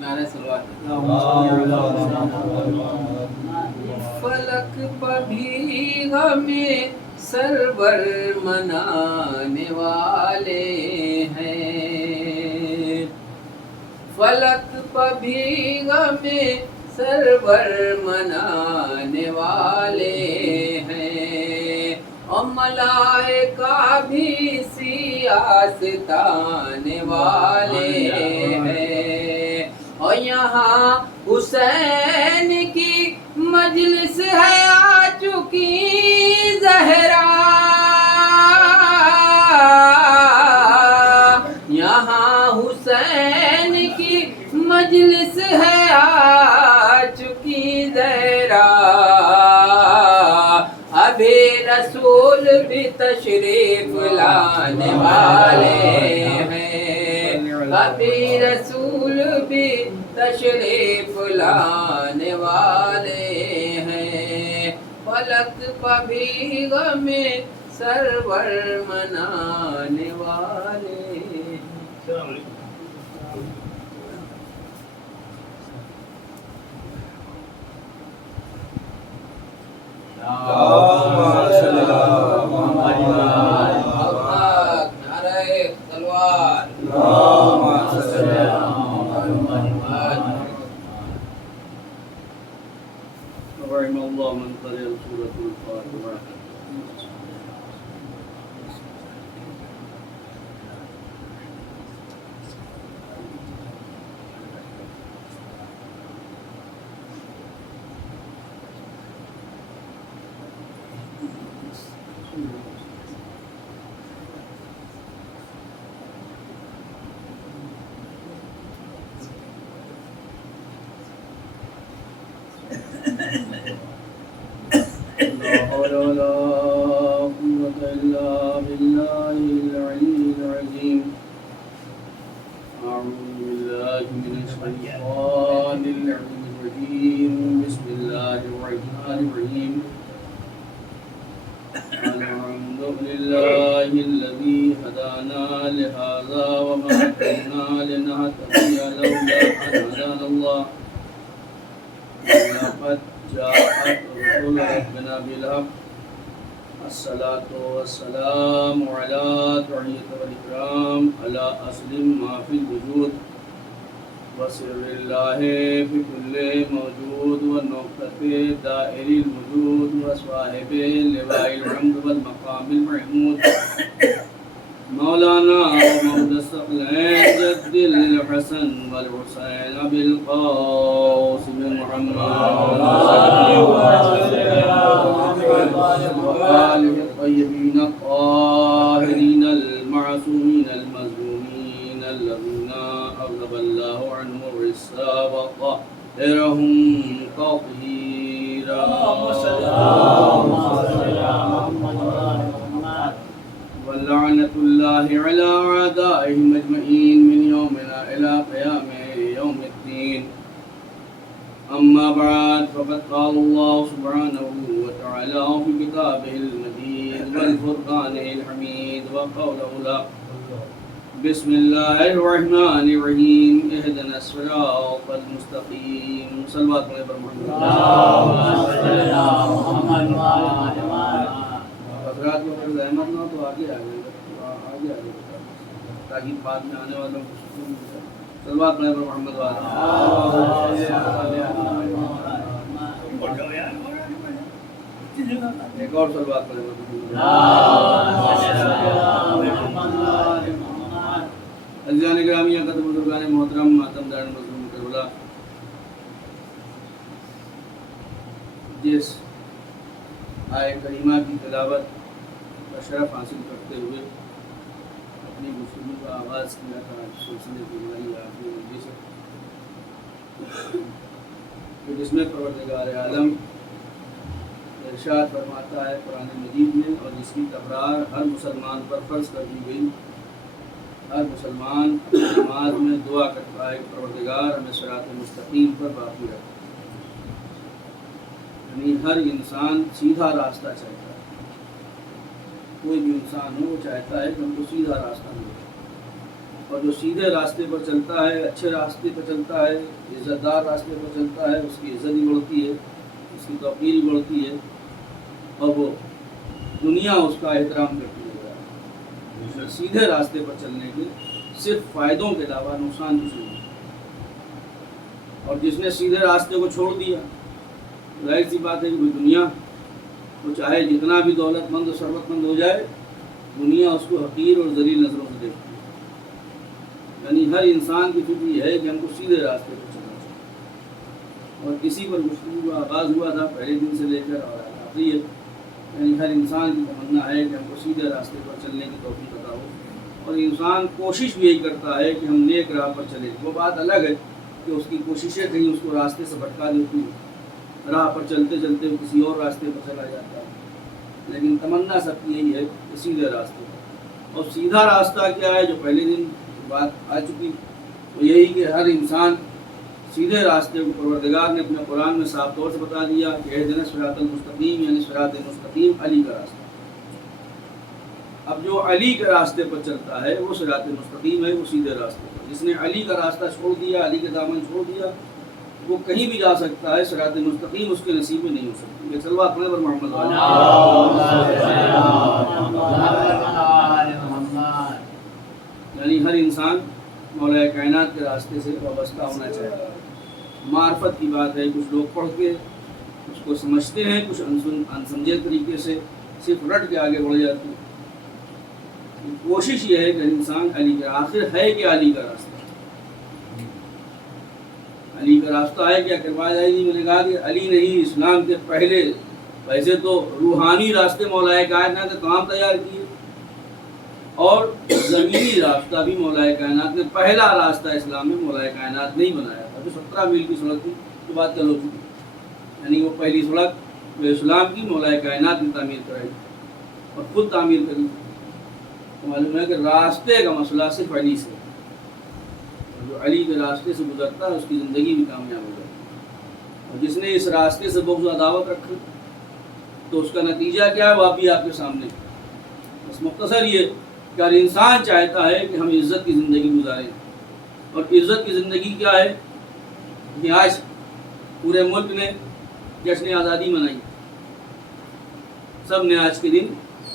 نعرہ سلوات. فلک پبھی ہمیں سرور منانے والے ہیں. فلک پبھی ہمیں سرور منانے والے ہیں. اور ملائکہ بھی سیاستانے والے ہیں. اور یہاں حسین کی مجلس ہے آ چکی زہرا. یہاں حسین کی مجلس ہے آ چکی زہرا. ابھی رسول بھی تشریف لانے والے ہیں. ابھی رسول بھی تشریف لانے والے ہیں. فلک پبھی ہمیں سرور منانے والے ہیں. رحم الله من قرأ سورة الفاتحة. لا حول ولا قوة إلا بالله العلي العظيم. أعوذ بالله من الشيطان الرجيم. بسم الله الرحمن الرحيم. الحمد لله الذي هدانا لهذا وما كنا لنهتدي لولا أن هدانا الله. لقد جاءت رسل ربنا بالحق. الصلاة والسلام على تحية والإكرام على أصل ما في الوجود وسر الله في كل موجود والنقطة دائر الوجود وصاحب اللواء الحمد والمقام المحمود مولانا ومولى الثقلين جد الحسن والحسين أبي القاسم محمد وآله الطيبين الطاهرين المعصومين المظلومين الذين أغضب الله عنهم الرسالة وطهرهم تطهيرا. ولعنة الله على أعدائهم أجمعين من يومنا إلى قيام يوم الدين. أما بعد فقد قال الله سبحانه وتعالى في كتابه المجيد والفرقانه الحميد وقوله له بسم الله الرحمن الرحيم. اهدنا الصراط المستقيم. صلوات محمد. حضرات کو اگر زحمت نہ ہو تو آگے آ جائے تاکہ بعد میں آنے والوں کو سکون مل جائے. صلوات محمد والا. ایک اور صلوات عزیزان گرامی، قدر بزرگان محترم، ماتم دارن مظلوم کربلا، جس آئے کریمہ کی تلاوت کا شرف حاصل کرتے ہوئے اپنی گفتگو کا آغاز کیا تھا سلسلے کی جس میں پروردگار عالم ارشاد فرماتا ہے قرآن مجید میں، اور جس کی تکرار ہر مسلمان پر فرض کر دی گئی. ہر مسلمان نماز میں دعا کرتا ہے کہ پروردگار ہمیں صراط مستقیم پر باقی رکھے. یعنی ہر انسان سیدھا راستہ چاہتا ہے. کوئی بھی انسان ہو وہ چاہتا ہے کہ ہم کو سیدھا راستہ ملے. اور جو سیدھے راستے پر چلتا ہے، اچھے راستے پر چلتا ہے، عزت دار راستے پر چلتا ہے، اس کی عزت بھی بڑھتی ہے، اس کی توقیر بھی بڑھتی ہے، اور وہ دنیا اس کا احترام کرتی ہے۔ سیدھے راستے پر چلنے کے صرف فائدوں کے علاوہ نقصان کچھ نہیں ہے۔ اور جس نے سیدھے راستے کو چھوڑ دیا، ظاہر سی بات ہے کہ دنیا وہ چاہے جتنا بھی دولت مند اور ثروت مند ہو جائے، دنیا اس کو حقیر اور ذلیل نظروں سے دیکھتی ہے۔ یعنی ہر انسان کی فکر یہ ہے کہ ہم کو سیدھے راستے پر چلنا چاہیے۔ اور کسی پر گفتگو کا آغاز ہوا تھا پہلے دن سے لے کر اور آخری ہے، یعنی ہر انسان کی تمنا ہے کہ ہم کو سیدھے راستے پر چلنے کی توفیق عطا ہو، اور انسان کوشش بھی یہی کرتا ہے کہ ہم نیک راہ پر چلیں۔ وہ بات الگ ہے کہ اس کی کوششیں کہیں اس کو راستے سے بھٹکا دیتی ہیں، راہ پر چلتے چلتے وہ کسی اور راستے پر چلا جاتا ہے، لیکن تمنا سب کی یہی ہے کہ سیدھے راستے پر۔ اور سیدھا راستہ کیا ہے، جو پہلے دن بات آ چکی، وہ یہی کہ ہر انسان سیدھے راستے کو پروردگار نے اپنے قرآن میں صاف طور سے بتا دیا کہ اہدنا الصراط المستقیم، یعنی صراط مستقیم علی کا راستہ۔ اب جو علی کے راستے پر چلتا ہے وہ صراط مستقیم ہے، وہ سیدھے راستے پر۔ جس نے علی کا راستہ چھوڑ دیا، علی کے دامن چھوڑ دیا، وہ کہیں بھی جا سکتا ہے، صراط مستقیم اس کے نصیب میں نہیں ہو سکتی۔ صلوات پر محمد یعنی ہر انسان مولا کائنات کے راستے سے وابستہ ہونا چاہیے۔ معرفت کی بات ہے، کچھ لوگ پڑھ کے اس کو سمجھتے ہیں، کچھ انسمجھے طریقے سے صرف رٹ کے آگے بڑھ جاتے ہیں۔ کوشش یہ ہے کہ انسان علی کا، آخر ہے کہ علی کا راستہ، علی کا راستہ ہے کیا؟ کروایا جائے گی۔ میں نے کہا کہ علی نہیں، اسلام کے پہلے ویسے تو روحانی راستے مولا کائنات نے تمام تیار کیے، اور زمینی راستہ بھی مولا کائنات نے، پہلا راستہ اسلام میں مولا کائنات نے ہی بنایا تھا، جو 17 میل کی سڑک تھی، جو بات چل ہو چکی، یعنی وہ پہلی سڑک جو اسلام کی مولا کائنات نے تعمیر کرائی اور خود تعمیر کری۔ تو معلوم ہے کہ راستے کا مسئلہ صرف علی سے، جو علی کے راستے سے گزرتا ہے اس کی زندگی بھی کامیاب ہو جاتی ہے۔ اور جس نے اس راستے سے بغض و عداوت رکھی تو اس کا نتیجہ کیا ہے وہ بھی آپ کے سامنے۔ بس مختصر یہ کہ ہر انسان چاہتا ہے کہ ہم عزت کی زندگی گزاریں، اور عزت کی زندگی کیا ہے کہ آج پورے ملک نے جشن آزادی منائی، سب نے آج کے دن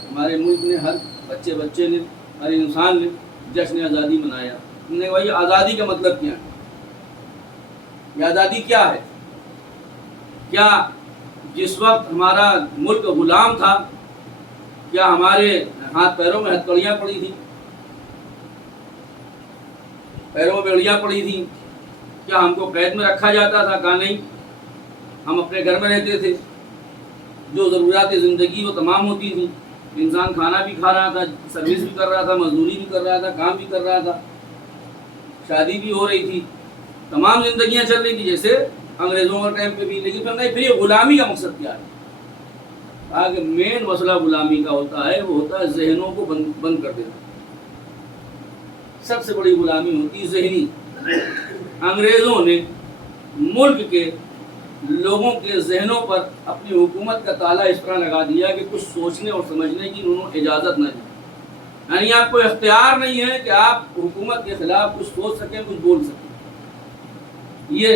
ہمارے ملک نے، ہر بچے نے، ہر انسان نے جشن آزادی منایا۔ ہم نے بھائی آزادی کا مطلب کیا ہے؟ یہ آزادی کیا ہے؟ کیا جس وقت ہمارا ملک غلام تھا، کیا ہمارے ہاتھ پیروں میں ہتھکڑیاں پڑی تھیں؟ پیروں میں بیڑیاں پڑی تھیں؟ کیا ہم کو قید میں رکھا جاتا تھا؟ کہا نہیں، ہم اپنے گھر میں رہتے تھے، جو ضروریات زندگی وہ تمام ہوتی تھیں، انسان کھانا بھی کھا رہا تھا، سروس بھی کر رہا تھا، مزدوری بھی کر رہا تھا، کام بھی کر رہا تھا، شادی بھی ہو رہی تھی، تمام زندگیاں چل رہی تھی جیسے انگریزوں کے ٹائم پہ بھی۔ لیکن پھر یہ غلامی کا مقصد کیا ہے؟ کہا کہ مین مسئلہ غلامی کا ہوتا ہے، وہ ہوتا ہے ذہنوں کو بند کر دینا۔ سب سے بڑی غلامی ہوتی ہے ذہنی۔ انگریزوں نے ملک کے لوگوں کے ذہنوں پر اپنی حکومت کا تالا اس طرح لگا دیا کہ کچھ سوچنے اور سمجھنے کی انہوں نے اجازت نہ دی، یعنی آپ کو اختیار نہیں ہے کہ آپ حکومت کے خلاف کچھ سوچ سکیں، کچھ بول سکیں۔ یہ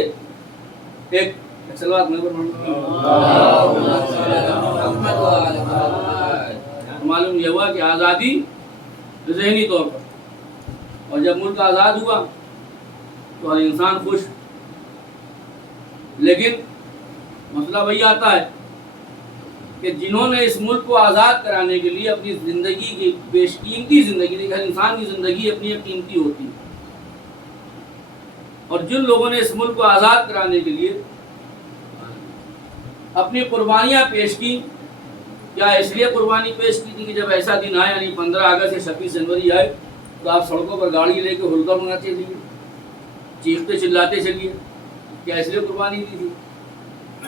ایک صلوات میں معلوم یہ ہوا کہ آزادی ذہنی طور پر، اور جب ملک آزاد ہوا تو ہر انسان خوش، لیکن مسئلہ وہی آتا ہے کہ جنہوں نے اس ملک کو آزاد کرانے کے لیے اپنی زندگی کی بیش قیمتی زندگی دی، ہر انسان کی زندگی اپنی ایک قیمتی ہوتی ہے، اور جن لوگوں نے اس ملک کو آزاد کرانے کے لیے اپنی قربانیاں پیش کی، کیا اس لیے قربانی پیش کی تھی کہ جب ایسا دن آئے، یعنی 15 اگست یا 26 جنوری آئے تو آپ سڑکوں پر گاڑی لے کے ہلکا مناتے چلیے، چیختے چلاتے چلیے، کیا اس لیے قربانی دی تھی؟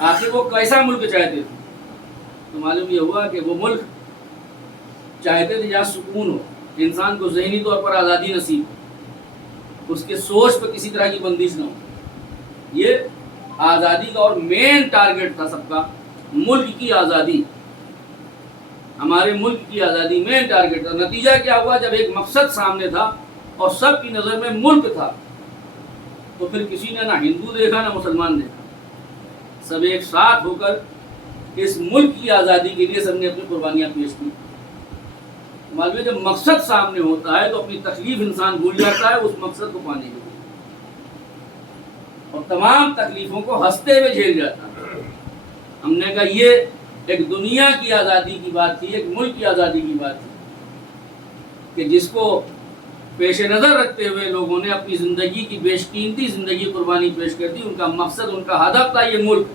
آخر وہ کیسا ملک چاہتے تھے؟ تو معلوم یہ ہوا کہ وہ ملک چاہتے تھے جہاں سکون ہو، انسان کو ذہنی طور پر آزادی نصیب ہو، اس کے سوچ پہ کسی طرح کی بندش نہ ہو۔ یہ آزادی کا اور مین ٹارگٹ تھا سب کا، ملک کی آزادی، ہمارے ملک کی آزادی مین ٹارگٹ تھا۔ نتیجہ کیا ہوا؟ جب ایک مقصد سامنے تھا اور سب کی نظر میں ملک تھا، تو پھر کسی نے نہ ہندو دیکھا نہ مسلمان دیکھا، سب ایک ساتھ ہو کر اس ملک کی آزادی کے لیے سب نے اپنی قربانیاں پیش کی۔ معلوم ہے جب مقصد سامنے ہوتا ہے تو اپنی تکلیف انسان بھول جاتا ہے اس مقصد کو پانے کے لیے، اور تمام تکلیفوں کو ہنستے ہوئے جھیل جاتا ہے۔ ہم نے کہا یہ ایک دنیا کی آزادی کی بات تھی، ایک ملک کی آزادی کی بات تھی کہ جس کو پیش نظر رکھتے ہوئے لوگوں نے اپنی زندگی کی بیش قیمتی زندگی قربانی پیش کر دی۔ ان کا مقصد، ان کا ہدف تھا یہ ملک،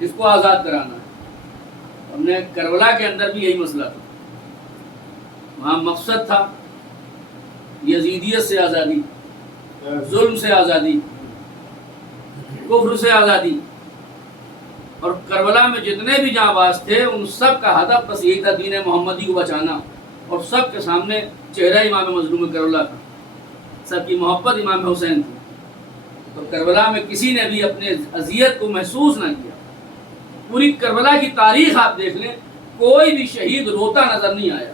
اس کو آزاد کرانا ہے۔ ہم نے کربلا کے اندر بھی یہی مسئلہ تھا، وہاں مقصد تھا یزیدیت سے آزادی، ظلم سے آزادی، کفر سے آزادی، اور کربلا میں جتنے بھی جاں باز تھے ان سب کا ہدف بس یہی تھا دین محمدی کو بچانا، اور سب کے سامنے چہرہ امام مظلوم کربلا تھا، سب کی محبت امام حسین تھی۔ تو کربلا میں کسی نے بھی اپنے اذیت کو محسوس نہ کیا۔ پوری کربلا کی تاریخ آپ دیکھ لیں، کوئی بھی شہید روتا نظر نہیں آیا،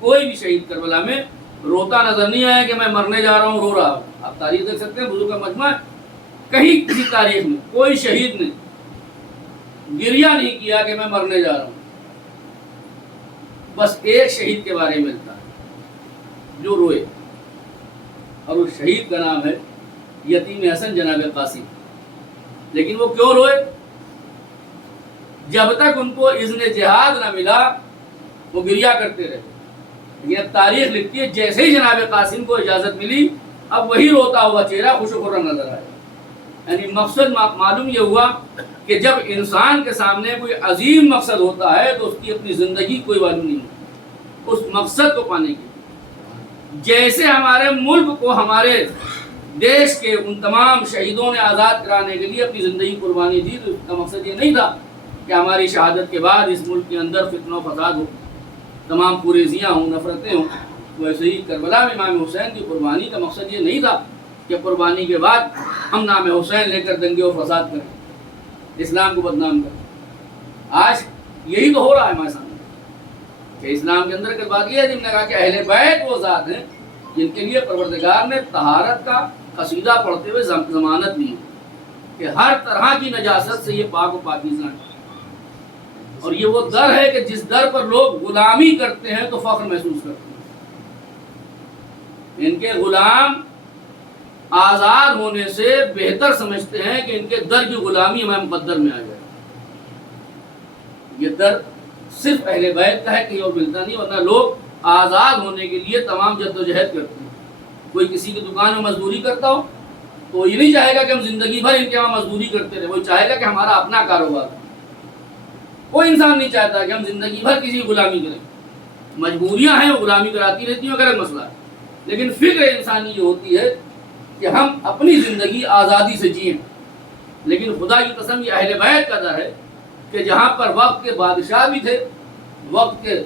کوئی بھی شہید کربلا میں روتا نظر نہیں آیا کہ میں مرنے جا رہا ہوں رو رہا ہوں۔ آپ تاریخ دیکھ سکتے ہیں، بزرگ کا مجمع، کہیں کسی تاریخ میں کوئی شہید نے گریہ نہیں کیا کہ میں مرنے جا رہا ہوں۔ بس ایک شہید کے بارے میں ملتا ہے جو روئے، اور اس شہید کا نام ہے یتیم حسن جناب قاسم۔ لیکن وہ کیوں روئے؟ جب تک ان کو اذن جہاد نہ ملا وہ گریہ کرتے رہے، لیکن اب تاریخ لکھتی ہے جیسے ہی جناب قاسم کو اجازت ملی اب وہی روتا ہوا چہرہ خوش و خرم نظر آیا۔ یعنی مقصد معلوم یہ ہوا کہ جب انسان کے سامنے کوئی عظیم مقصد ہوتا ہے تو اس کی اپنی زندگی کوئی ویلیو نہیں ہوتی اس مقصد کو پانے کی۔ جیسے ہمارے ملک کو ہمارے دیش کے ان تمام شہیدوں نے آزاد کرانے کے لیے اپنی زندگی قربانی دی، تو اس کا مقصد یہ نہیں تھا کہ ہماری شہادت کے بعد اس ملک کے اندر فتنہ و فساد ہو، تمام پریزیاں ہوں، نفرتیں ہوں۔ ویسے ہی کربلا میں امام حسین کی قربانی کا مقصد یہ نہیں تھا کہ قربانی کے بعد ہم نام حسین لے کر دنگے و فساد کریں، اسلام کو بدنام کریں۔ آج یہی تو ہو رہا ہے ہمارے سامنے کہ اسلام کے اندر کی بات یہ ہے، جن نے کہا کہ اہل بیت وہ ذات ہیں جن کے لیے پروردگار نے طہارت کا قصیدہ پڑھتے ہوئے ضمانت دی کہ ہر طرح کی نجاست سے یہ پاک و پاکیزہ ہیں۔ اور یہ وہ در ہے کہ جس در پر لوگ غلامی کرتے ہیں تو فخر محسوس کرتے ہیں۔ ان کے غلام آزاد ہونے سے بہتر سمجھتے ہیں کہ ان کے در کی غلامی ہمیں مقدر میں آ جائے۔ یہ در صرف اہل بیت کا ہے، کہیں اور ملتا نہیں، ورنہ لوگ آزاد ہونے کے لیے تمام جدوجہد کرتے ہیں۔ کوئی کسی کی دکان میں مزدوری کرتا ہو تو یہ نہیں چاہے گا کہ ہم زندگی بھر ان کے وہاں مزدوری کرتے رہے، وہ چاہے گا کہ ہمارا اپنا کاروبار ہو۔ کوئی انسان نہیں چاہتا کہ ہم زندگی بھر کسی کی غلامی کریں۔ مجبوریاں ہیں وہ غلامی کراتی رہتی ہیں، اگر مسئلہ ہے، لیکن فکر انسانی یہ ہوتی ہے کہ ہم اپنی زندگی آزادی سے جئیں۔ لیکن خدا کی قسم یہ اہل بیت کا در ہے کہ جہاں پر وقت کے بادشاہ بھی تھے، وقت کے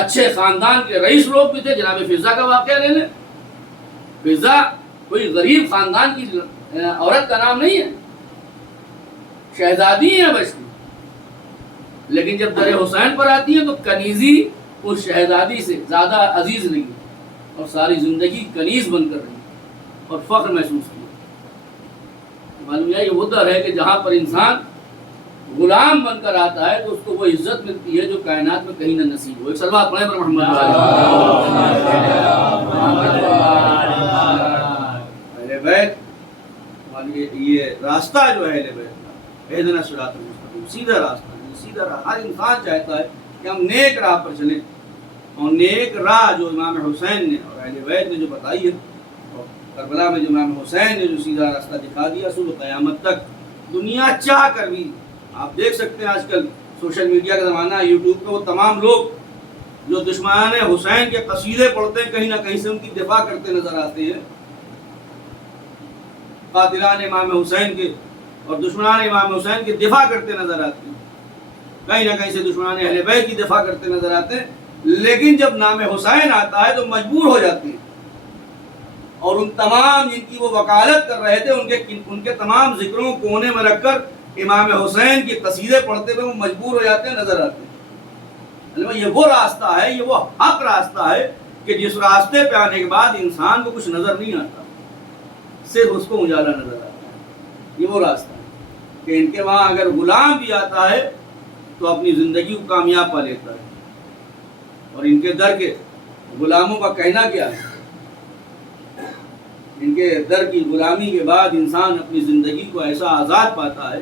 اچھے خاندان کے رئیس لوگ بھی تھے۔ جناب فضہ کا واقعہ لے لیں، فضہ کوئی غریب خاندان کی عورت کا نام نہیں ہے، شہزادی ہیں بچتی، لیکن جب در حسین پر آتی ہیں تو کنیزی اس شہزادی سے زیادہ عزیز نہیں ہے، اور ساری زندگی کنیز بن کر رہی اور فخر محسوس کیا۔ معلوم ہے یہ وہ در ہے کہ جہاں پر انسان غلام بن کر آتا ہے تو اس کو وہ عزت ملتی ہے جو کائنات میں کہیں نہ نصیب ہو۔ ایک صلوات پڑھیں پر محمد اہل بیت، یہ راستہ جو ہے اہل بیت کا، اہدنا صراط المستقیم، سیدھا راستہ، سیدھا راہ۔ ہر انسان چاہتا ہے کہ ہم نیک راہ پر چلیں، اور نیک راہ جو امام حسین نے اور اہل بیت نے جو بتائی ہے، اور کربلا میں جو امام حسین نے جو سیدھا راستہ دکھا دیا، صبح قیامت تک دنیا چاہ کر بھی، آپ دیکھ سکتے ہیں آج کل سوشل میڈیا کا زمانہ ہے، یوٹیوب پہ وہ تمام لوگ جو دشمنان حسین کے قصیدے پڑھتے ہیں کہیں نہ کہیں سے ان کی دفاع کرتے نظر آتے ہیں۔ قاتلان امام حسین کے اور دشمنان امام حسین کے دفاع کرتے نظر آتے ہیں، کہیں نہ کہیں سے دشمنان اہل بیت کی دفاع کرتے نظر آتے ہیں، لیکن جب نام حسین آتا ہے تو مجبور ہو جاتے ہیں، اور ان تمام جن کی وہ وکالت کر رہے تھے ان کے تمام ذکروں کو کونے میں رکھ کر امام حسین کے قصیدے پڑھتے ہوئے وہ مجبور ہو جاتے ہیں، نظر آتے ہیں۔ یہ وہ راستہ ہے، یہ وہ حق راستہ ہے کہ جس راستے پہ آنے کے بعد انسان کو کچھ نظر نہیں آتا، صرف اس کو اجالا نظر آتا ہے۔ یہ وہ راستہ ہے کہ ان کے وہاں اگر غلام بھی آتا ہے تو اپنی زندگی کو کامیاب پا لیتا ہے، اور ان کے در کے غلاموں کا کہنا کیا ہے؟ ان کے در کی غلامی کے بعد انسان اپنی زندگی کو ایسا آزاد پاتا ہے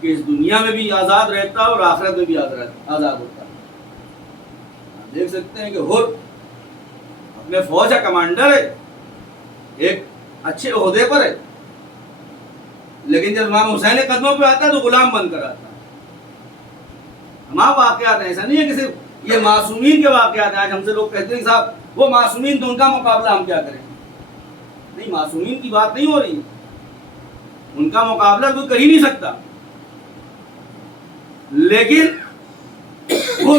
کہ اس دنیا میں بھی آزاد رہتا ہے اور آخرت میں بھی آزاد ہوتا ہے۔ آپ دیکھ سکتے ہیں کہ حر اپنے فوج کا کمانڈر ہے، ایک اچھے عہدے پر ہے، لیکن جب امام حسین کے قدموں پہ آتا ہے تو غلام بن کر آتا ہے۔ ہمارا واقعات ہیں، ایسا نہیں ہے کہ صرف یہ معصومین کے واقعات ہیں۔ آج ہم سے لوگ کہتے ہیں کہ صاحب وہ معصومین تو ان کا مقابلہ ہم کیا کریں؟ نہیں، معصومین کی بات نہیں ہو رہی، ان کا مقابلہ کوئی کر ہی نہیں سکتا، لیکن وہ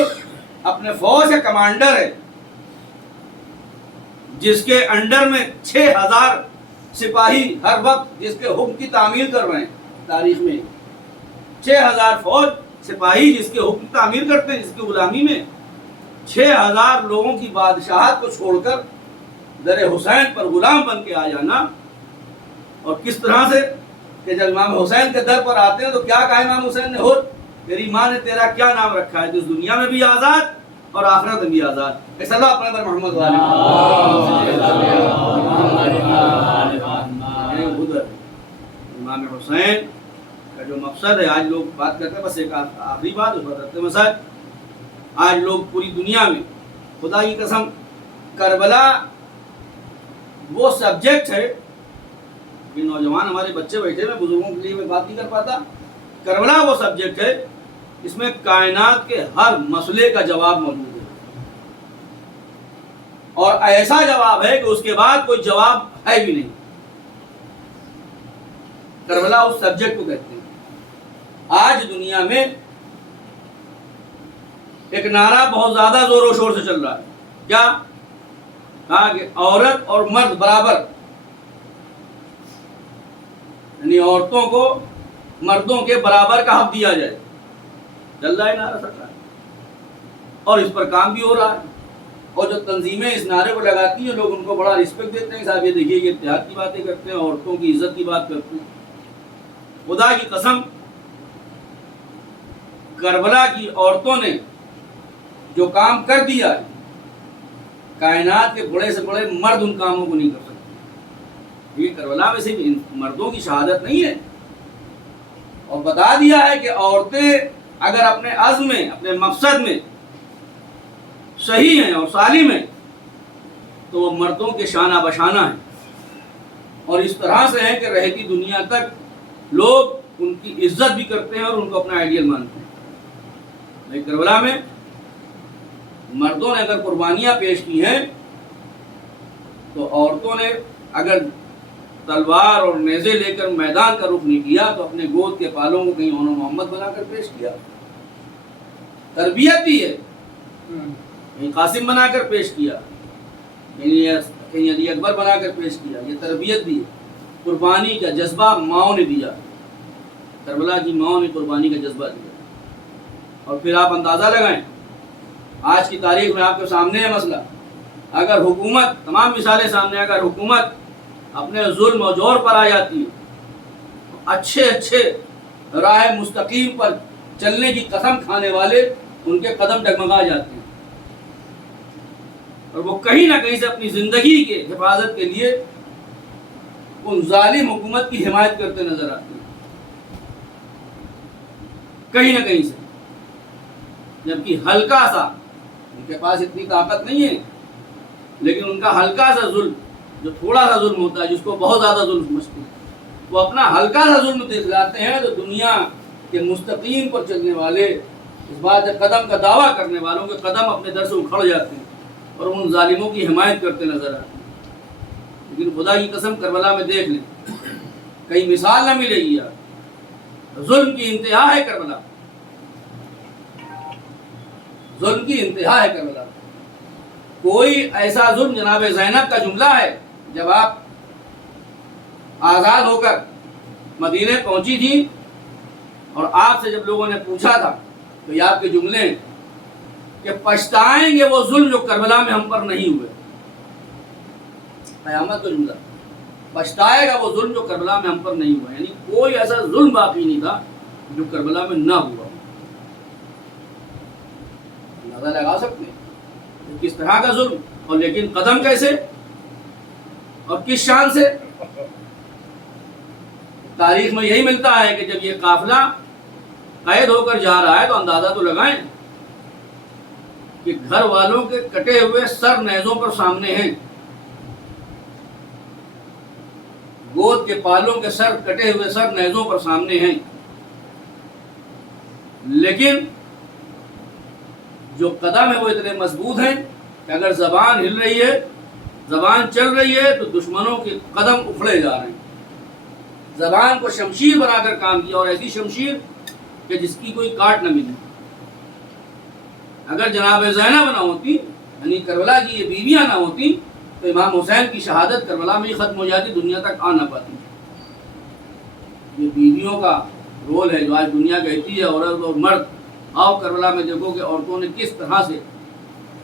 اپنے فوج کا کمانڈر ہے جس کے انڈر میں 6000 سپاہی ہر وقت جس کے حکم کی تعمیل کر رہے ہیں۔ تاریخ میں 6000 فوج سپاہی جس کے حکم کی تعمیل کرتے ہیں، جس کی غلامی میں 6000 لوگوں کی بادشاہت کو چھوڑ کر در حسین پر غلام بن کے آ جانا، اور کس طرح سے کہ جب امام حسین کے در پر آتے ہیں تو کیا کہا امام حسین نے؟ ہو تیری ماں نے تیرا کیا نام رکھا ہے؟ اس دنیا میں بھی آزاد اور آخرت میں بھی آزاد۔ ایسا اللہ اپنے پر محمد والے امام حسین کا جو مقصد ہے، آج لوگ بات کرتے ہیں، بس ایک آخری بات اس پر رکھتے ہیں مسائل۔ آج لوگ پوری دنیا میں خدا کی قسم کربلا وہ سبجیکٹ ہے کہ نوجوان ہمارے بچے بیٹھے میں بزرگوں کے لیے میں بات نہیں کر پاتا، کربلا وہ سبجیکٹ ہے اس میں کائنات کے ہر مسئلے کا جواب موجود ہے، اور ایسا جواب ہے کہ اس کے بعد کوئی جواب ہے بھی نہیں۔ کربلا اس سبجیکٹ کو کہتے ہیں۔ آج دنیا میں ایک نعرہ بہت زیادہ زور و شور سے چل رہا ہے، کیا؟ کہا کہ عورت اور مرد برابر، یعنی عورتوں کو مردوں کے برابر کا حق دیا جائے، چل رہا ہے نعرہ سرکار، اور اس پر کام بھی ہو رہا ہے۔ اور جو تنظیمیں اس نعرے کو لگاتی ہیں لوگ ان کو بڑا رسپیکٹ دیتے ہیں، صاحب یہ دیکھیے یہ اتحاد کی باتیں کرتے ہیں، عورتوں کی عزت کی بات کرتے ہیں۔ خدا کی قسم کربلا کی عورتوں نے جو کام کر دیا ہے، کائنات کے بڑے سے بڑے مرد ان کاموں کو نہیں کر سکتے۔ یہ کربلا میں صرف مردوں کی شہادت نہیں ہے، اور بتا دیا ہے کہ عورتیں اگر اپنے عزم میں، اپنے مقصد میں صحیح ہیں اور سالم ہیں تو وہ مردوں کے شانہ بشانہ ہیں، اور اس طرح سے ہیں کہ رہتی دنیا تک لوگ ان کی عزت بھی کرتے ہیں اور ان کو اپنا آئیڈیل مانتے ہیں۔ لیکن کربلا میں مردوں نے اگر قربانیاں پیش کی ہیں تو عورتوں نے اگر تلوار اور نیزے لے کر میدان کا رخ نہیں کیا تو اپنے گود کے پالوں کو کہیں انہوں محمد بنا کر پیش کیا۔ تربیت بھی ہے، کہیں قاسم بنا کر پیش کیا، کہیں علی اکبر بنا کر پیش کیا، یہ تربیت بھی ہے۔ قربانی کا جذبہ ماؤں نے دیا، کربلا کی ماؤں نے قربانی کا جذبہ دیا۔ اور پھر آپ اندازہ لگائیں، آج کی تاریخ میں آپ کے سامنے ہے مسئلہ، اگر حکومت، تمام مثالیں سامنے، اگر حکومت اپنے ظلم و جور پر آ جاتی ہے، اچھے راہ مستقیم پر چلنے کی قسم کھانے والے ان کے قدم ڈگمگا جاتے ہیں، اور وہ کہیں نہ کہیں سے اپنی زندگی کے حفاظت کے لیے ان ظالم حکومت کی حمایت کرتے نظر آتے ہیں، کہیں نہ کہیں سے۔ جبکہ ہلکا سا، ان کے پاس اتنی طاقت نہیں ہے، لیکن ان کا ہلکا سا ظلم، جو تھوڑا سا ظلم ہوتا ہے جس کو بہت زیادہ ظلم سمجھتے ہیں، وہ اپنا ہلکا سا ظلم دکھلاتے ہیں تو دنیا کے مستقیم پر چلنے والے، اس بات قدم کا دعویٰ کرنے والوں کے قدم اپنے در سے اکھڑ جاتے ہیں اور ان ظالموں کی حمایت کرتے نظر آتے ہیں۔ لیکن خدا کی قسم کربلا میں دیکھ لیں، کئی مثال نہ ملے گی یار، ظلم کی انتہا ہے کربلا، ظلم کی انتہا ہے کربلا۔ کوئی ایسا ظلم، جناب زینب کا جملہ ہے جب آپ آزاد ہو کر مدینے پہنچی تھی اور آپ سے جب لوگوں نے پوچھا تھا تو یہ آپ کے جملے ہیں کہ پچھتائیں گے وہ ظلم جو کربلا میں ہم پر نہیں ہوئے. قیامت کا جملہ. پچھتائے گا وہ ظلم جو کربلا میں ہم پر نہیں ہوا. یعنی کوئی ایسا ظلم باقی نہیں تھا جو کربلا میں نہ ہوا. اندازہ لگا سکتے ہیں کس طرح کا ظلم، اور لیکن قدم کیسے اور کس شان سے. تاریخ میں یہی ملتا ہے کہ جب یہ قافلہ قید ہو کر جا رہا ہے تو اندازہ تو لگائیں کہ گھر والوں کے کٹے ہوئے سر نیزوں پر سامنے ہیں، گود کے پالوں کے سر کٹے ہوئے سر نیزوں پر سامنے ہیں، لیکن جو قدم ہے وہ اتنے مضبوط ہیں کہ اگر زبان ہل رہی ہے، زبان چل رہی ہے تو دشمنوں کے قدم اکھڑے جا رہے ہیں. زبان کو شمشیر بنا کر کام کیا، اور ایسی شمشیر کہ جس کی کوئی کاٹ نہ ملی. اگر جناب زینب نہ ہوتی، یعنی کربلا کی یہ بیویاں نہ ہوتی، تو امام حسین کی شہادت کربلا میں ہی ختم ہو جاتی، دنیا تک آ نہ پاتی. یہ بیویوں کا رول ہے جو آج دنیا کہتی ہے عورت اور مرد. آؤ کربلا میں دیکھو کہ عورتوں نے کس طرح سے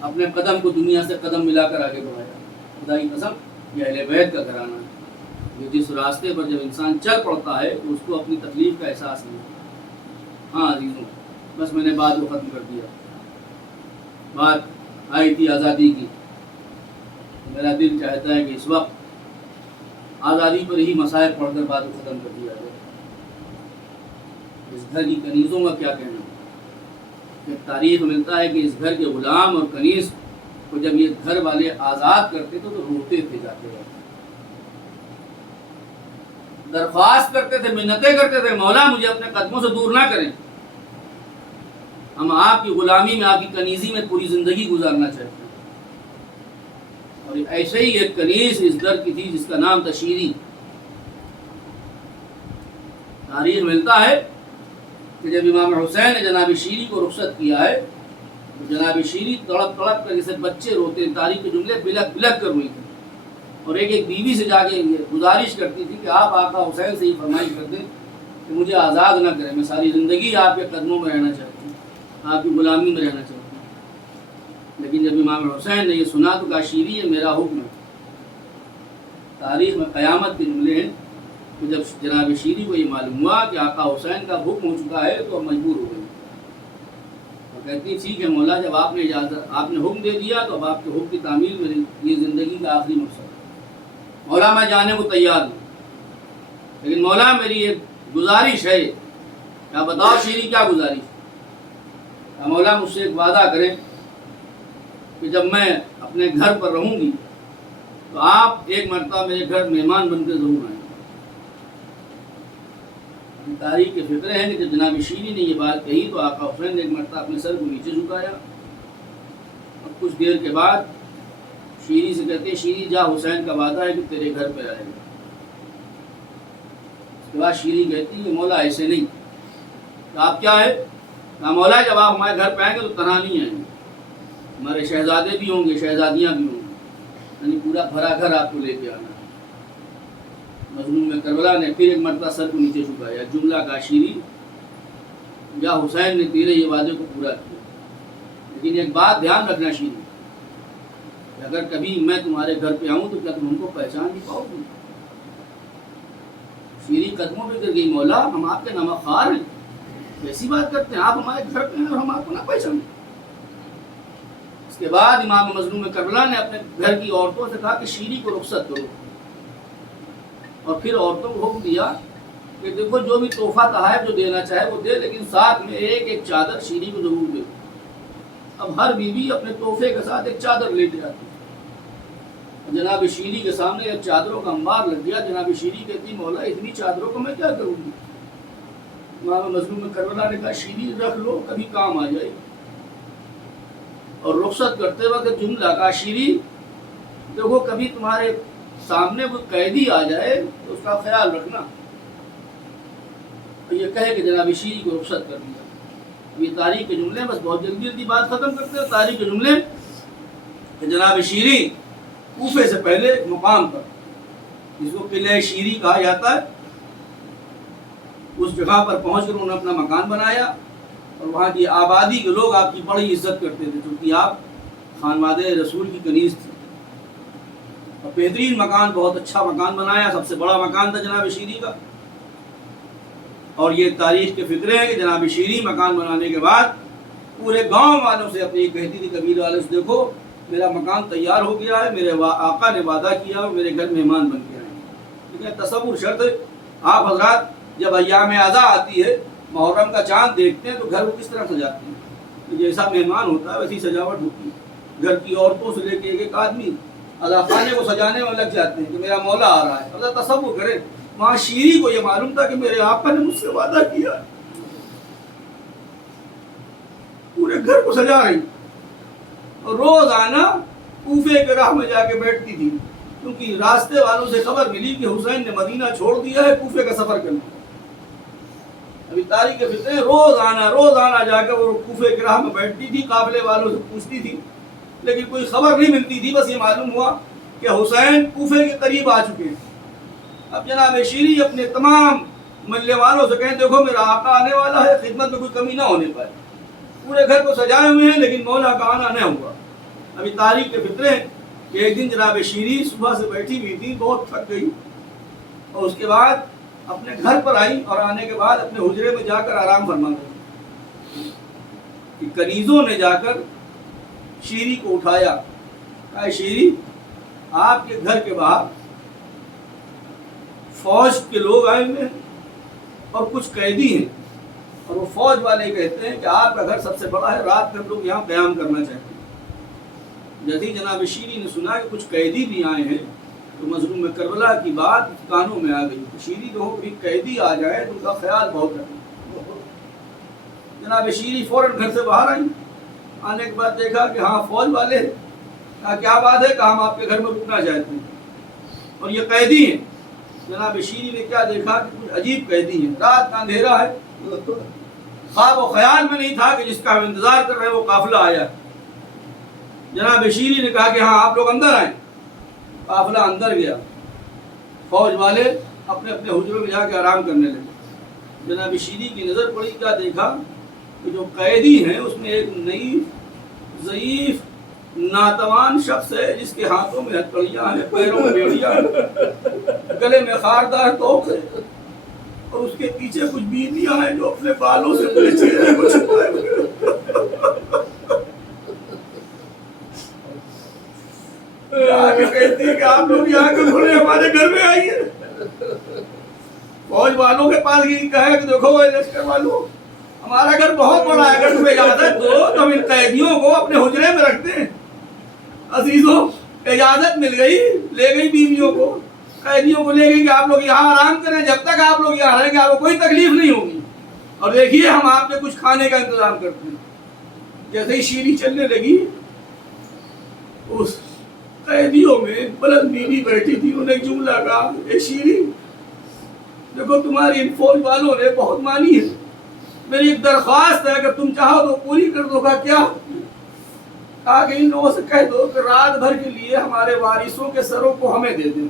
اپنے قدم کو دنیا سے قدم ملا کر آگے بڑھایا. خدا کی قسم یہ اہل بیت کا گھرانہ ہے. یہ جس راستے پر جب انسان چل پڑتا ہے تو اس کو اپنی تکلیف کا احساس نہیں ہوتا. ہاں عزیزوں، بس میں نے بات کو ختم کر دیا. بات آئی تھی آزادی کی. میرا دل چاہتا ہے کہ اس وقت آزادی پر ہی مسائل پڑھ کر بات کو ختم کر دیا جائے. اس گھر کی کنیزوں کا کیا کہنا؟ کہ تاریخ ملتا ہے کہ اس گھر کے غلام اور کنیز کو جب یہ گھر والے آزاد کرتے تھے تو روتے تھے جاتے ہیں، درخواست کرتے تھے، منتیں کرتے تھے، مولا مجھے اپنے قدموں سے دور نہ کریں، ہم آپ کی غلامی میں، آپ کی کنیزی میں پوری زندگی گزارنا چاہتے ہیں. اور ایسے ہی ایک کنیز اس گھر کی تھی جس کا نام تھا شیری. تاریخ ملتا ہے کہ جب امام حسین نے جناب شیری کو رخصت کیا ہے تو جناب شیری تڑپ تڑپ کر جیسے بچے روتے ہیں، تاریخ کے جملے بلک بلک کر روئی تھی، اور ایک ایک بیوی سے جا کے گزارش کرتی تھی کہ آپ آقا حسین سے ہی فرمائش کر دیں کہ مجھے آزاد نہ کریں، میں ساری زندگی آپ کے قدموں میں رہنا چاہتی ہوں، آپ کی غلامی میں رہنا چاہتی ہوں. لیکن جب امام حسین نے یہ سنا تو کہا شیری یہ میرا حکم ہے. تاریخ میں قیامت کے جملے ہیں کہ جب جناب شیری کو یہ معلوم ہوا کہ آقا حسین کا حکم ہو چکا ہے تو اب مجبور ہو گئی. اور کہتی ٹھیک ہے مولا، جب آپ نے حکم دے دیا تو اب آپ کے حکم کی تعمیل میری یہ زندگی کا آخری مقصد ہے. مولا میں جانے کو تیار ہوں، لیکن مولا میری ایک گزارش ہے. کیا بتاؤ شیری کیا گزارش؟ مولا مجھ سے ایک وعدہ کریں کہ جب میں اپنے گھر پر رہوں گی تو آپ ایک مرتبہ میرے گھر مہمان بن کے ضرور آئیں. تاریخ کے فکرے ہیں کہ جب جناب شیری نے یہ بات کہی تو آقا حسین نے ایک مرتبہ اپنے سر کو نیچے جھکایا، اور کچھ دیر کے بعد شیری سے کہتے ہیں شیری جا، حسین کا وعدہ ہے کہ تیرے گھر پہ آئے گا. اس کے بعد شیری کہتی کہ مولا ایسے نہیں. کہ آپ کیا ہے؟ کہا مولا جب آپ ہمارے گھر پہ آئیں گے تو تنہا نہیں آئیں گے، ہمارے شہزادے بھی ہوں گے، شہزادیاں بھی ہوں گی، یعنی پورا بھرا گھر آپ کو لے کے آنا. مظلوم میں کربلا نے پھر ایک مرتبہ سر کو نیچے جھکایا، جملہ کا شیری یا حسین نے تیرے یہ وعدے کو پورا کیا، لیکن ایک بات دھیان رکھنا شیری، کہ اگر کبھی میں تمہارے گھر پہ آؤں تو کیا تم ہم کو پہچان نہیں پاؤ گے؟ شیری قدموں پہ گر گئی، مولا ہم آپ کے نمک خوار ہیں، ایسی بات کرتے ہیں، آپ ہمارے گھر پہ ہیں اور ہم آپ کو نہ پہچانیں. اس کے بعد امام مظلوم کربلا نے اپنے گھر کی عورتوں سے کہا کہ شیری کو رخصت کرو، اور پھر عورتوں کو حکم دیا کہ دیکھو جو بھی تحفہ تحائف جو دینا چاہے وہ دے، لیکن ساتھ میں ایک ایک چادر شیری کو ضرور دے. اب ہر بیوی اپنے تحفے کے ساتھ ایک چادر لے کے آتی. جناب شیری کے سامنے ایک چادروں کا انبار لگ گیا. جناب شیری کہتی مولا اتنی چادروں کو میں کیا کروں گی؟ امام مظلوم کربلا نے کہا شیری رکھ لو، کبھی کام آ جائے. اور رخصت کرتے وقت جملہ کا شیری دیکھو کبھی تمہارے سامنے کوئی قیدی آ جائے تو اس کا خیال رکھنا. یہ کہے کہ جناب شیری کو رخصت کر دیا. یہ تاریخ کے جملے، بس بہت جلدی جلدی بات ختم کرتے ہیں. تاریخ کے جملے کہ جناب شیری کوفے سے پہلے مقام پر جس کو قلعہ شیری کہا جاتا ہے، اس جگہ پر پہنچ کر انہوں نے اپنا مکان بنایا. اور وہاں کی آبادی کے لوگ آپ کی بڑی عزت کرتے تھے، کیونکہ آپ خانوادہ رسول کی کنیز تھے۔ اور بہترین مکان، بہت اچھا مکان بنایا، سب سے بڑا مکان تھا جناب شیری کا۔ اور یہ تاریخ کے فکرے ہیں کہ جناب شیری مکان بنانے کے بعد پورے گاؤں والوں سے اپنی کہتی تھی، قبیلے والوں سے، دیکھو میرا مکان تیار ہو گیا ہے، میرے آقا نے وعدہ کیا اور میرے گھر مہمان بن کے آئے ہیں۔ لیکن تصور شرط ہے، آپ حضرات جب ایام اعضا آتی ہے، محرم کا چاند دیکھتے ہیں تو گھر کو کس طرح سجاتے ہیں؟ جیسا مہمان ہوتا ہے ویسی سجاوٹ ہوتی ہے۔ گھر کی عورتوں سے لے کے ایک آدمی اضا خانے کو سجانے میں لگ جاتے ہیں کہ میرا مولا آ رہا ہے۔ حضرت تصور کریں، وہاں شیری کو یہ معلوم تھا کہ میرے آقا نے مجھ سے وعدہ کیا ہے، پورے گھر کو سجا رہی، اور روزانہ کوفے کے راہ میں جا کے بیٹھتی تھی، کیونکہ راستے والوں سے خبر ملی کہ حسین نے مدینہ چھوڑ دیا ہے، کوفے کا سفر کرنا۔ ابھی تاریخ فطرے روزانہ جا کے وہ کوفے کے راہ میں بیٹھتی تھی، قافلے والوں سے پوچھتی تھی، لیکن کوئی خبر نہیں ملتی تھی۔ بس یہ معلوم ہوا کہ حسین کوفے کے قریب آ چکے ہیں۔ اب جناب شیری اپنے تمام محلے والوں سے کہیں، دیکھو میرا آقا آنے والا ہے، خدمت میں کوئی کمی نہ ہونے پائے۔ پورے گھر کو سجائے ہوئے ہیں لیکن مولا کا آنا نہ ہوا۔ ابھی تاریخ کے فطرے کہ ایک دن جناب شیری صبح سے بیٹھی ہوئی تھی، بہت تھک گئی، اور اس کے بعد اپنے گھر پر آئی، اور آنے کے بعد اپنے حجرے میں جا کر آرام فرما گئی کہ کنیزوں نے جا کر شیری کو اٹھایا، کہا شیری آپ کے گھر کے باہر فوج کے لوگ آئے ہوئے ہیں اور کچھ قیدی ہیں، اور وہ فوج والے کہتے ہیں کہ آپ کا گھر سب سے بڑا ہے، رات میں ہم لوگ یہاں قیام کرنا چاہتے ہیں۔ جیسے ہی جناب شیری نے سنا کہ کچھ قیدی بھی آئے ہیں تو مظلوم کربلا کی بات کانوں میں آ گئی۔ شیری جو بھی قیدی آ جائے تو ان کا خیال بہت رکھے۔ جناب شیری فوراً گھر سے باہر آئی، آنے کے بعد دیکھا کہ ہاں فوج والے، کہا کیا بات ہے، کہ ہم آپ کے گھر میں رکنا چاہتے ہیں اور یہ قیدی ہیں۔ جناب شیری نے کیا دیکھا کہ کچھ عجیب قیدی ہیں، رات کا اندھیرا ہے، خواب و خیال میں نہیں تھا کہ جس کا ہم انتظار کر رہے ہیں وہ قافلہ آیا۔ جناب شیری نے کہا کہ ہاں آپ لوگ اندر آئیں۔ قافلہ اندر گیا، فوج والے اپنے اپنے حجروں میں جا کے آرام کرنے لگے۔ جناب شیری کی نظر پڑی، کیا دیکھا کہ جو قیدی ہیں اس میں ایک نئی ضعیف ناتوان شخص ہے، جس کے ہاتھوں میں ہتھکڑیاں ہیں، پیروں میں بیڑیاں ہیں، گلے میں خاردار توق ہے، اور اس کے پیچھے کچھ بیویاں ہیں جو اپنے بالوں سے اپنے چہرے کو چھپائے ہوئے۔ کہتی ہے کہ آپ لوگ یہاں کے کھڑے ہمارے گھر میں آئیے۔ فوج والوں کے پاس یہ کہا کہ دیکھو لشکر والوں، ہمارا گھر بہت بڑا ہے، اگر تمہیں اجازت دو تو ہم ان قیدیوں کو اپنے حجرے میں رکھ دیں۔ عزیزوں اجازت مل گئی، لے گئی بیویوں کو، قیدیوں کو لے گئی کہ آپ لوگ یہاں آرام کریں، جب تک آپ لوگ یہاں رہیں گے آپ کو کوئی تکلیف نہیں ہوگی، اور دیکھیے ہم آپ کے کچھ کھانے کا انتظام کرتے ہیں۔ جیسے ہی شیری چلنے لگی، اس قیدیوں میں بلند بیوی بیٹھی تھی، انہوں نے ایک جملہ کہا، اے شیری دیکھو تمہاری ان فوج والوں نے بہت مانی ہے، میری ایک درخواست ہے، اگر تم چاہو تو پوری کر دو گا۔ کیا؟ کہا کہ ان لوگوں سے کہہ دو کہ رات بھر کے لیے ہمارے وارثوں کے سروں کو ہمیں دے دیں۔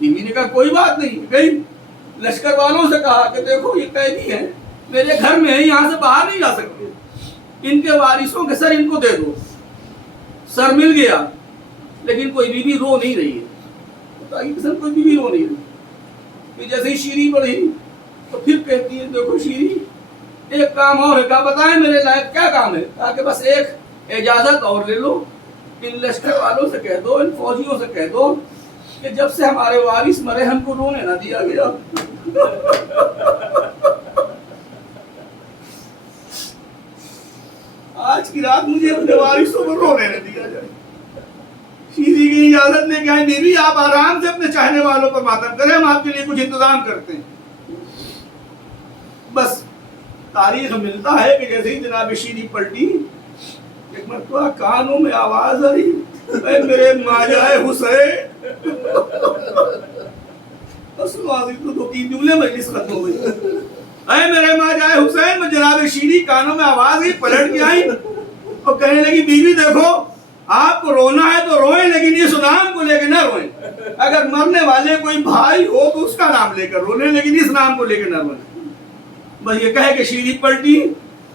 بیوی نے کہا کوئی بات نہیں۔ گئی لشکر والوں سے کہا کہ دیکھو یہ قیدی ہیں، میرے گھر میں ہیں، یہاں سے باہر نہیں جا سکتے، ان کے وارثوں کے سر ان کو دے دو۔ سر مل گیا، لیکن کوئی بیوی رو نہیں رہی ہے، کوئی بیوی رو نہیں رہی۔ کہ جیسے ہی شیری بڑھی تو پھر کہتی ہے دیکھو شیری ایک کام اور ہے۔ کہا بتائیں میرے لائق کیا کام ہے؟ کہا کہ بس ایک اجازت اور لے لو، ان لشکر والوں سے کہہ دو، ان فوجیوں سے کہہ دو کہ جب سے ہمارے وارث مرے ہم کو رونے نہ دیا گیا۔ آج کی رات مجھے اپنے وارثوں کو رونے نہ دیا جائے۔ شیری کی اجازت لے کے آئے، بیوی آپ آرام سے اپنے چاہنے والوں پر ماتم کریں، ہم آپ کے لیے کچھ انتظام کرتے ہیں۔ بس تاریخ ملتا ہے کہ جیسے ہی جناب شیری پلٹی، ایک مرتبہ کانوں میں آواز آئی، اے میرے ماجائے حسین۔ تو دو تین جملے مجلس ختم ہو گئی۔ اے میرے ماجائے حسین، میں جناب شیری کانوں میں آواز آئی، پلٹ کے آئی اور کہنے لگی بیوی دیکھو آپ کو رونا ہے تو روئیں، لیکن اس نام کو لے کے نہ روئیں۔ اگر مرنے والے کوئی بھائی ہو تو اس کا نام لے کر رونے، لیکن اس نام کو لے کے نہ روئیں۔ بس یہ کہے کہ شیری پلٹی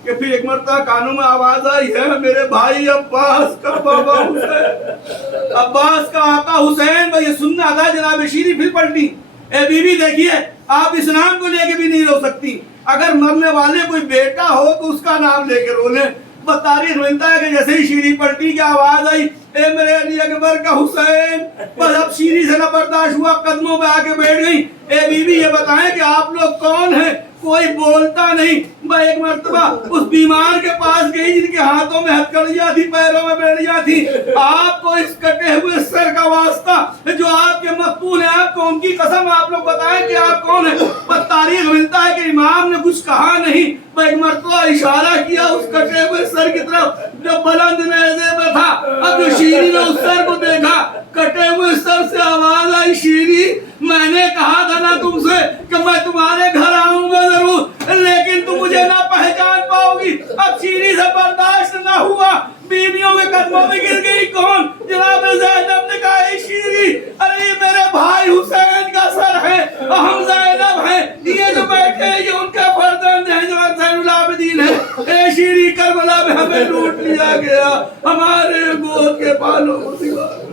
کہ پھر ایک مرتبہ کانوں میں آواز آئی ہے میرے بھائی عباس کا بابا حسین، عباس کا آقا حسین، بس یہ سننا تھا جناب شیری پھر پلٹی۔ اے بی بی دیکھیے آپ اس نام کو لے کے بھی نہیں رو سکتی، اگر مرنے والے کوئی بیٹا ہو تو اس کا نام لے کے رو لیں۔ بس تاریخ ملتا ہے کہ جیسے ہی شیری پلٹی کی آواز آئی اے میرے علی اکبر کا حسین، بس اب شیری سے نہ برداشت ہوا، قدموں پہ آ کے بیٹھ گئی۔ اے بی بی یہ بتائیں کہ آپ لوگ کون ہیں؟ کوئی بولتا نہیں۔ میں ایک مرتبہ اس بیمار کے پاس گئی جن کے ہاتھوں میں ہتھکڑیاں تھی، پیروں میں بیڑیاں تھی، آپ کو اس کٹے ہوئے سر کا واسطہ جو آپ کے مقتول ہیں، آپ کو ان کی قسم آپ لوگ بتائیں کہ آپ کون ہیں؟ پر تاریخ ملتا ہے کہ امام نے کچھ کہا نہیں، میں ایک مرتبہ اشارہ کیا اس کٹے ہوئے سر کی طرف جو بلند نیزے میں تھا۔ اب جو شیری نے اس سر کو دیکھا، کٹے ہوئے سر سے آواز آئی شیری میں نے کہا تھا نا تم سے کہ میں تمہارے گھر آؤں گا ضرور، لیکن تم مجھے نہ پہچان پاؤ گی۔ اب شیری سے برداشت نہ ہوا، بیویوں کے قدموں میں گر گئی۔ کون؟ جناب زینب نے کہا اے شیری، ارے یہ میرے بھائی حسین کا سر ہے، ہم زینب ہیں، یہ جو بیٹھے ہیں یہ ان کا فرزند ہے جو زین العابدین ہے۔ اے شیری کربلا میں ہمیں لوٹ لیا گیا، ہمارے گود کے بالوں کو دیوار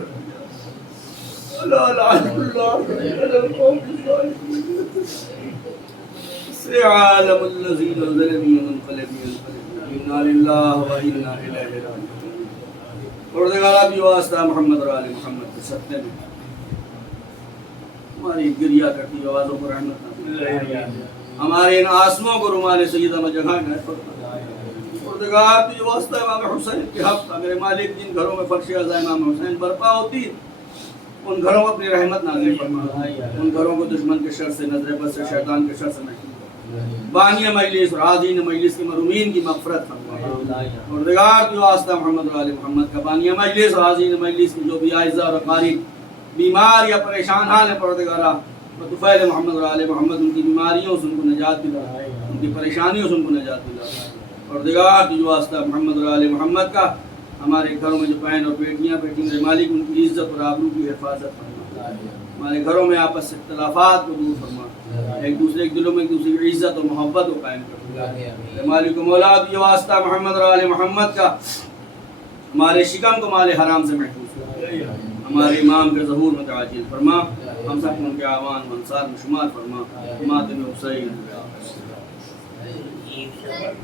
سے عالم الذین ظلموا منقلبین انا للہ و انا الیہ راجعون۔ پروردگار بھی واسطہ محمد اور آل محمد کے صدقے میں ہماری گریہ کرتی آوازوں کو رحمت نازل، ہمارے ان آنسوؤں کو رومال سیدہ میں جگہ گئے۔ پروردگار بھی واسطہ امام حسین کے حق کا، میرے مالک جن گھروں میں فرش عزا امام حسین برپا ہوتی ان گھروں میں اپنی رحمت نازل فرما، ان گھروں کو دشمن کے شر سے، نظر بد سے، شیطان کے شر سے محفوظ، بانی مجلس اور حاضرین مجلس کے مرحومین کی مغفرت فرما۔ پروردگار کی واسطہ محمد اور آل محمد کا بانی مجلس اور حاضرین مجلس کی جو بھی عائزہ اور اقارب بیمار یا پریشان حال ہیں، پروردگارہ بطفیل محمد اور آل محمد ان کی بیماریوں سے ان کو نجات دلا، ان کی پریشانیوں سے ان کو نجات دلا۔ پروردگار کی واسطہ محمد اور آل محمد کا ہمارے گھروں میں جو بہن اور بیٹیاں بیٹھی میرے مالک ان کی عزت اور آبرو کی حفاظت فرما، ہمارے گھروں میں آپس سے اختلافات کو دور فرما، ایک دوسرے کے دلوں میں ایک دوسرے کی عزت اور محبت کو قائم کرنا۔ میرے مالک و مولا کی واسطہ محمد اور آل محمد کا ہمارے شکم کو مال حرام سے محفوظ فرما، ہمارے امام کے ظہور میں تعجیل فرما، ہم سب ان کے اعوان و انصار میں شمار فرما۔ ماتم حسین